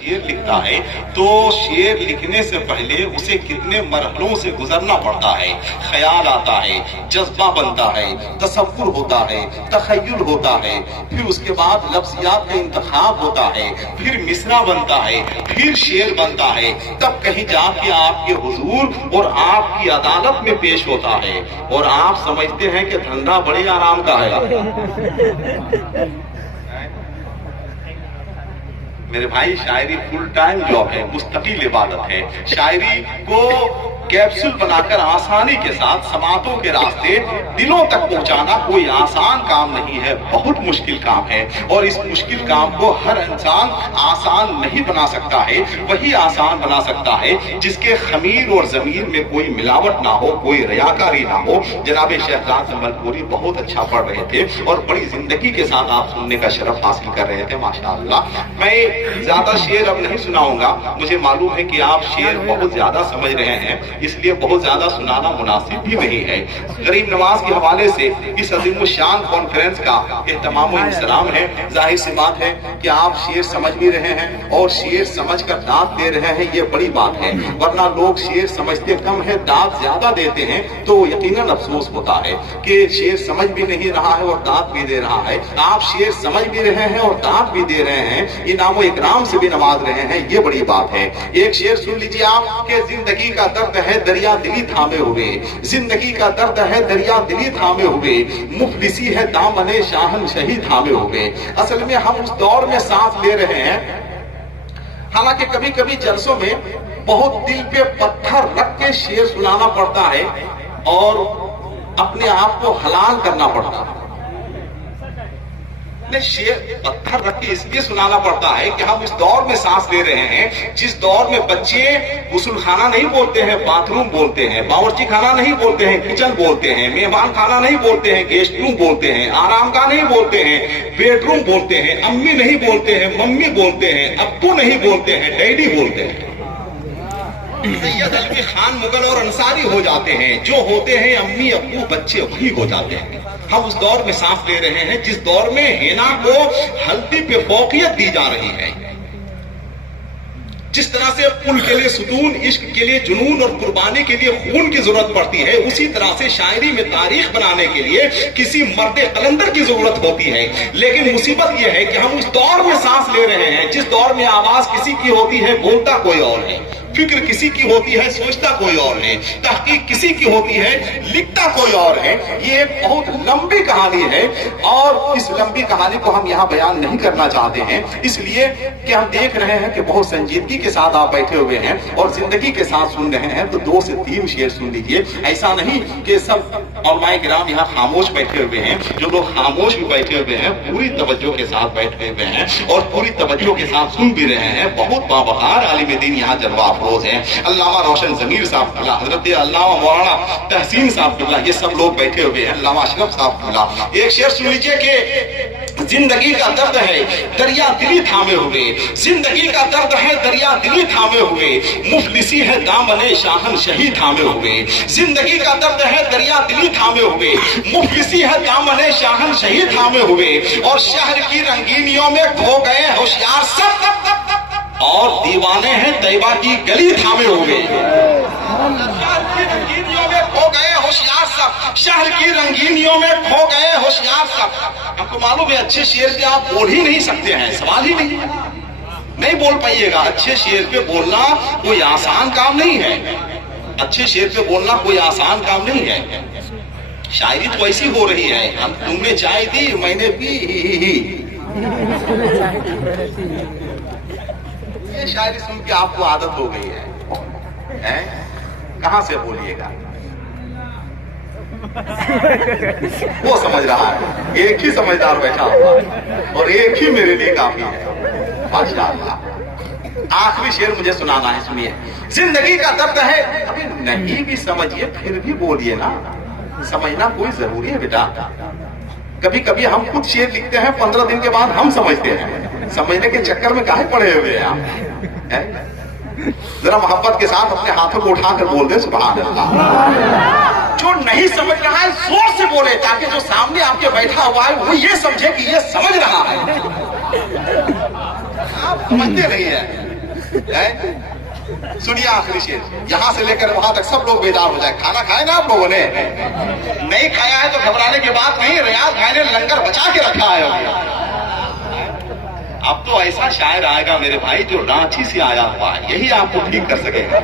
शेर लिखता है तो शेर लिखने से पहले उसे कितने मरहलों से गुजरना पड़ता है। ख्याल आता है, जज्बा बनता है, तसव्वुर होता है, तखय्युल होता है, फिर उसके बाद लफ्जियात का इंतखाब होता है, फिर मिसरा बनता है, फिर शेर बनता है, तब कहीं जाके आपके हुजूर और आपकी अदालत में पेश होता है और आप समझते हैं कि धंधा बड़े आराम का है। मेरे भाई, शायरी फुल टाइम जॉब है, मुस्तकिल इबादत है। शायरी को कैप्सूल बनाकर आसानी के साथ समातों के रास्ते दिलों तक पहुंचाना कोई आसान काम नहीं है, बहुत मुश्किल काम है। और इस मुश्किल काम को हर इंसान आसान नहीं बना सकता है, वही आसान बना सकता है जिसके खमीर और जमीर में कोई मिलावट ना हो, कोई रियाकारी ना हो। जनाब शहजाद जमलपुरी बहुत अच्छा पढ़ रहे थे और बड़ी जिंदगी के साथ आप सुनने का शरफ हासिल कर रहे थे, माशाअल्लाह। मैं ज्यादा शेर अब नहीं सुनाऊंगा, मुझे मालूम है कि आप शेर बहुत ज्यादा समझ रहे हैं, इसलिए बहुत ज्यादा सुनाना मुनासिब भी नहीं है। गरीब नवाज के हवाले से इस अजीम शान कॉन्फ्रेंस का एहतमाम व इंतजाम है। जाहिर सी बात है कि आप शेर समझ भी रहे हैं और शेर समझ कर दाद दे रहे हैं, ये बड़ी बात है। वरना लोग शेर समझते कम है, दाद ज्यादा देते हैं, तो यकीनन अफसोस होता है कि शेर समझ भी नहीं रहा है और दाद भी दे रहा है। आप शेर समझ भी रहे हैं और दाद भी दे रहे हैं, इनाम इकराम से भी नवाज रहे हैं, ये बड़ी बात है। एक शेर सुन लीजिए आप कि जिंदगी का दर्द है दरिया दिली थामे हुए, जिंदगी का दर्द है दरिया दिली थामे हुए, मुफलिसी है दामने शाहन शही थामे हुए। असल में हम उस दौर में सांस ले रहे हैं, हालांकि कभी कभी जलसों में बहुत दिल पे पत्थर रख के शेर सुनाना पड़ता है और अपने आप को हलाल करना पड़ता है। शेर पत्थर रख के इसलिए सुनाना पड़ता है कि हम इस दौर में सांस ले रहे हैं जिस दौर में बच्चे गुस्ल खाना नहीं बोलते हैं, बाथरूम बोलते हैं, बावर्ची खाना नहीं बोलते हैं, किचन बोलते हैं, मेहमान खाना नहीं बोलते हैं, गेस्ट रूम बोलते हैं, आराम का नहीं बोलते हैं, बेडरूम बोलते हैं, अम्मी नहीं बोलते हैं, मम्मी बोलते हैं, अब्बू नहीं बोलते हैं, डैडी बोलते हैं। सैयद अलवी खान मुगल और अंसारी हो जाते हैं, जो होते हैं अम्मी अब्बू बच्चे वही हो जाते हैं। हम उस दौर में सांस ले रहे हैं जिस दौर में हिना को हल्दी पे फौकियत दी जा रही है। जिस तरह से पुल के लिए सुतून, इश्क के लिए जुनून और कुर्बानी के लिए खून की जरूरत पड़ती है, उसी तरह से शायरी में तारीख बनाने के लिए किसी मर्द कलंदर की जरूरत होती है। लेकिन मुसीबत यह है कि हम उस दौर में सांस ले रहे हैं जिस दौर में आवाज किसी की होती है, बोलता कोई और है, फिक्र किसी की होती है, सोचता कोई और है, तहकीक किसी की होती है, लिखता कोई और है। ये एक बहुत लंबी कहानी है और इस लंबी कहानी को हम यहाँ बयान नहीं करना चाहते हैं, इसलिए कि हम देख रहे हैं कि बहुत संजीदगी के साथ आप बैठे हुए हैं और जिंदगी के साथ सुन रहे हैं, तो 2 से 3 शेर सुन लीजिए। ऐसा नहीं कि सब उलमाए किराम यहाँ खामोश बैठे हुए हैं, जो लोग खामोश भी बैठे हुए हैं पूरी तवज्जो के साथ बैठे हुए हैं और पूरी तवज्जो के साथ सुन भी रहे हैं। बहुत बाबहार आलिम दीन यहाँ जलवा अफरोज हैं, अल्लामा रोशन जमीर साहब, हजरत अल्लामा मौलाना तहसीन साहब, ये सब लोग बैठे हुए हैं, अल्लामा अशरफ साहब। एक शेर सुन लीजिए कि जिंदगी का दर्द है दरिया दिली थामे हुए, जिंदगी का दर्द है दरिया दिली थामे हुए, मुफलिसी है दामने शाहन शही थामे हुए, जिंदगी का दर्द है दरिया दिली थामे हुए, मुफलिसी है दामने शाहन शही थामे हुए, और शहर की रंगीनियों में खो गए होशियार सब और दीवाने हैं तैयबा की गली थामे हुए। खो गए होशियार सब, शहर की रंगीनियों में खो गए होशियार सब। हमको मालूम है अच्छे शेर पे आप बोल ही नहीं सकते हैं, सवाल ही नहीं बोल पाइएगा। अच्छे शेर पे बोलना कोई आसान काम नहीं है, अच्छे शेर पे बोलना कोई आसान काम नहीं है। शायरी तो ऐसी हो रही है, हम तुमने चाय दी मैंने पी, ये शायरी सुन के आपको आदत हो गई है? कहां से बोलिएगा? वो समझ रहा है, एक ही समझदार बैठा हुआ है और एक ही मेरे लिए काफी है, माशाअल्लाह। आखिरी शेर मुझे सुनाना है, सुनिए। जिंदगी का दर्द है, अभी नहीं भी समझिए फिर भी बोलिए ना, समझना कोई जरूरी है बेटा। कभी कभी हम खुद शेर लिखते हैं, 15 दिन के बाद हम समझते हैं, समझने के चक्कर में काहे पड़े हुए हैं आप? जरा मोहब्बत के साथ अपने हाथों को उठाकर बोल दे सुभान अल्लाह। जो नहीं समझ रहा है जोर से बोले, ताकि जो सामने आपके बैठा हुआ है वो ये समझे कि ये समझ रहा है। आप समझते नहीं है। सुनिए आखिरी शेर, यहां से लेकर वहां तक सब लोग बेदार हो जाए। खाना खाए ना आप लोगों ने? नहीं खाया है तो घबराने की बात नहीं, रियाज भाई ने लंगर बचा के रखा है। अब तो ऐसा शायर आएगा मेरे भाई जो रांची से आया हुआ है, यही आपको ठीक कर सकेगा।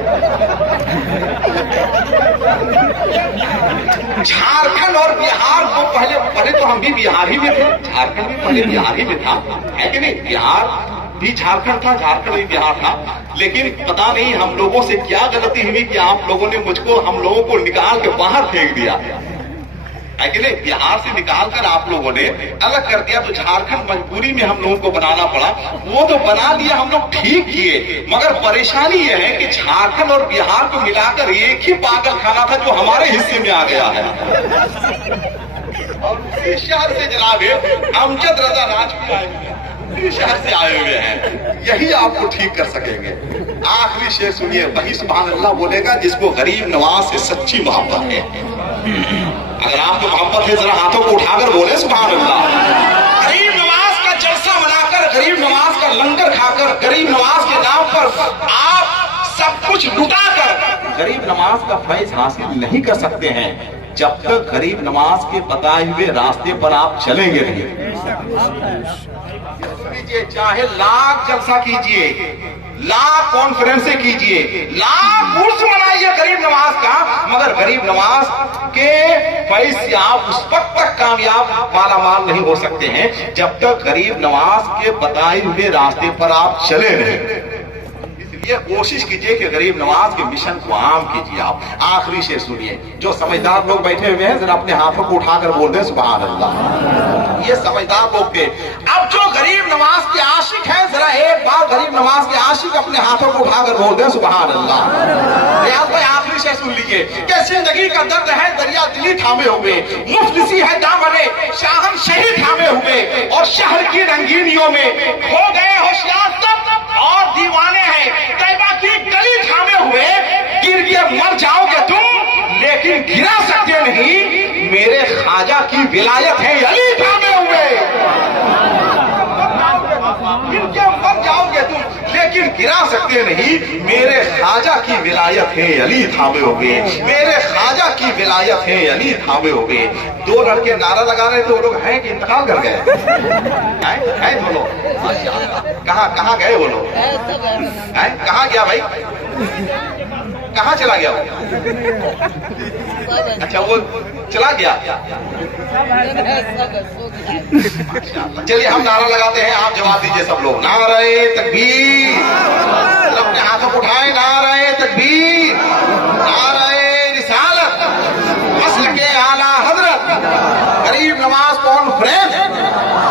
झारखंड और बिहार को पहले तो हम भी बिहार ही में थे, झारखंड भी पहले बिहार ही में था, है कि नहीं? बिहार भी झारखंड था, झारखंड भी बिहार था, लेकिन पता नहीं हम लोगों से क्या गलती हुई कि आप लोगों ने मुझको, हम लोगों को निकाल के बाहर फेंक दिया, है कि नहीं? बिहार से निकाल कर आप लोगों ने अलग कर दिया, तो झारखंड मजबूरी में हम लोगों को बनाना पड़ा। वो तो बना दिया, हम लोग ठीक किए, मगर परेशानी ये है कि झारखंड और बिहार को मिलाकर एक ही पागल खाना था जो हमारे हिस्से में आ गया है। और शहर से जनाब अमजद रजा राजपूत आए हुए हैं, शहर से आए हुए हैं, यही आपको ठीक कर सकेंगे। आखिरी शेर सुनिए, वही सुभान अल्लाह बोलेगा जिसको गरीब नवाज से सच्ची मोहब्बत है। अगर आपको मोहब्बत है जरा हाथों को उठाकर बोले सुभान अल्लाह। गरीब नवाज का जलसा मनाकर, गरीब नवाज का लंगर खाकर, गरीब नवाज के नाम पर आप सब कुछ लुटाकर गरीब नवाज का फैज हासिल नहीं कर सकते हैं जब तक गरीब नवाज के बताए हुए रास्ते पर आप चलेंगे नहीं। चाहे लाख जलसा कीजिए, लाख कॉन्फ्रेंस कीजिए, लाख उर्स मनाइए गरीब नवाज का, मगर गरीब नवाज के फैज से आप उस वक्त तक कामयाब मालामाल नहीं हो सकते हैं जब तक गरीब नवाज के बताए हुए रास्ते पर आप चले नहीं। ये कोशिश कीजिए कि गरीब नवाज के मिशन को आम कीजिए आप। आखिरी शेर सुनिए, जो समझदार लोग बैठे हुए हैं जरा अपने हाथों को उठाकर बोल दे सुभान अल्लाह। ये समझदार लोग थे। अब जो गरीब नवाज के आशिक हैं जरा एक बार गरीब नवाज के आशिक अपने हाथों को उठाकर बोल दे सुभान अल्लाह। रियाज भाई आखिरी शेर सुन लीजिए, कि जिंदगी का दर्द है दरिया दिली थामे हुए, मुफलिसी है दामने शाहन शही थामे हुए, और शहर की रंगीनियों में हो गए होशियार सब और दीवाने हैं, तैबा की गली थामे हुए, गिर के मर जाओगे तुम लेकिन गिरा सकते नहीं, मेरे ख्वाजा की विलायत है अली थामे हुए। गिर के मर जाओगे तुम लेकिन गिरा सकते नहीं, मेरे ख्वाजा की विलायत है अली थामे हुए, मेरे ख्वाजा की विलायत है अली थामे हुए। दो लड़के नारा लगा रहे थे, वो लोग हैं कि इंतकाल कर गए? हैं वो लोग? कहाँ गए वो लोग? कहाँ गया भाई? कहाँ चला गया वो? अच्छा वो चला गया। चलिए हम नारा लगाते हैं, आप जवाब दीजिए सब लोग। नारे तकबीर, अपने हाथों को उठाए, नारे तकबीर, नारे रिसालत, मसल के आला हजरत, गरीब नवाज कॉन्फ्रेंस,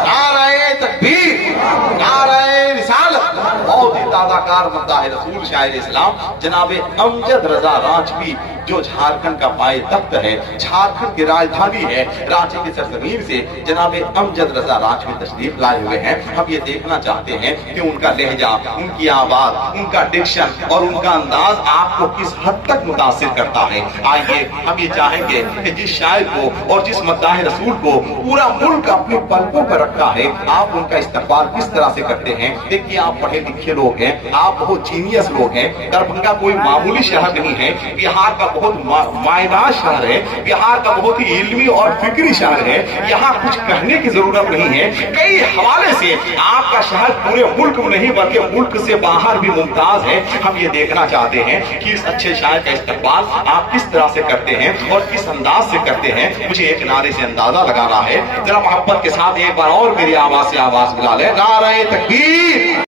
नारे तकबीर, नारे रिसालत। बहुत ही ताज़ाकार मुद्दा है रसूल शायर इस्लाम जनाबे अमजद रजा राजवी, जो झारखंड का पाए तख्त है, झारखंड की राजधानी है, रांची की सरजमीन से जनाबे अमजद रजा राजवी तशरीफ लाए हुए हैं। हम ये देखना चाहते हैं कि उनका लहजा, उनकी आवाज, उनका डिक्शन और उनका अंदाज आपको किस हद तक मुतासिर करता है। आइए हम ये चाहेंगे कि जिस शायर को और जिस मद्दाह रसूल को पूरा मुल्क अपने पलकों पर रखता है, आप उनका इस्तकबाल किस तरह से करते हैं। देखिए आप पढ़े लिखे लोग हैं, आप बहुत जीनियस लोग हैं, दरभंगा कोई मामूली शहर नहीं है, बिहार का बहुत मायनाज शहर है, बिहार का बहुत ही इल्मी और फिक्री शहर है, यहाँ कुछ कहने की जरूरत नहीं है। कई हवाले से आपका शहर पूरे मुल्क में नहीं बल्कि मुल्क से बाहर भी मुमताज है। हम ये देखना चाहते हैं कि इस अच्छे शायर का इस्तकबाल आप किस तरह से करते हैं और किस अंदाज से करते हैं। मुझे एक नारे से अंदाजा लगाना है, जरा मोहब्बत के साथ एक बार और मेरी आवाज से आवाज मिला ले, नारे तकबीर।